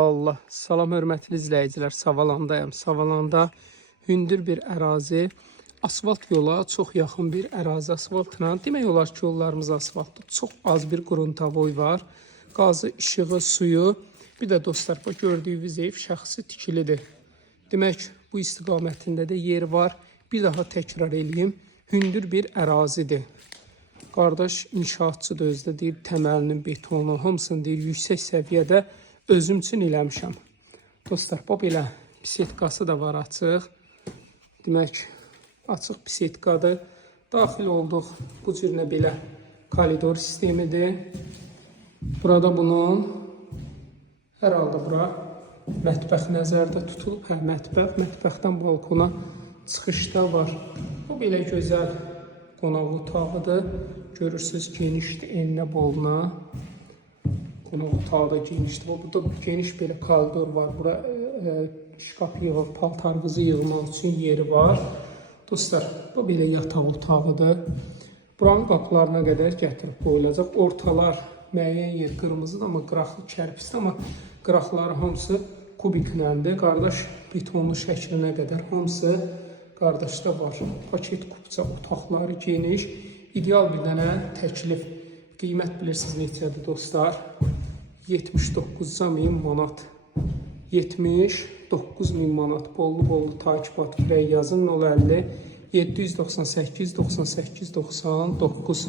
Allah, salam hörmətli izləyicilər, Savalandayım. Savalanda hündür bir ərazi, asfalt yola çox yaxın bir ərazi asfaltla. Demək olar ki, yollarımız asfaltdır. Çox az bir qruntavoy var. Qazı, işığı, suyu. Bir də dostlar, bu gördüyünüz ev şəxsi tikilidir. Demək, bu istiqamətində də yer var. Bir daha təkrar edeyim. Hündür bir ərazidir. Qardaş inşaatçıdır, özdə deyir, təməlinin betonu, hamısını deyir, yüksək səviyyədə özüm üçün eləmişəm. Dostlar, bu belə pisetkası da var açıq. Demək, açıq pisetkadır. Daxil olduq bu cürünə belə koridor sistemidir. Burada bunun hər halda bura mətbəx nəzərdə tutulub. Hə, mətbəxdən balkona çıxışda var. Bu belə gözəl qonaq otağıdır. Görürsünüz, genişdir, enlə boluna. Qonaq otağı da genişdir. Burada geniş belə koridor var. Bura şkaf yığıb, paltarınızı yığmaq üçün yeri var. Dostlar, bu belə yataq otağıdır. Buranın qapılarına qədər gətirib qoyulacaq. Ortalar müəyyən yer qırmızıdır, amma qıraqlı kərpisdir. Amma qıraqları hamısı kubikləndir. Qardaş betonlu şəklinə qədər hamısı qardaşda var. Paket kupça otaqları geniş. İdeal bir dənə təklif. Qiymət bilirsiniz neçədir dostlar? 79.000 manat. 79.000 manat. Bollu takibat firəy yazın 050 798 98 99.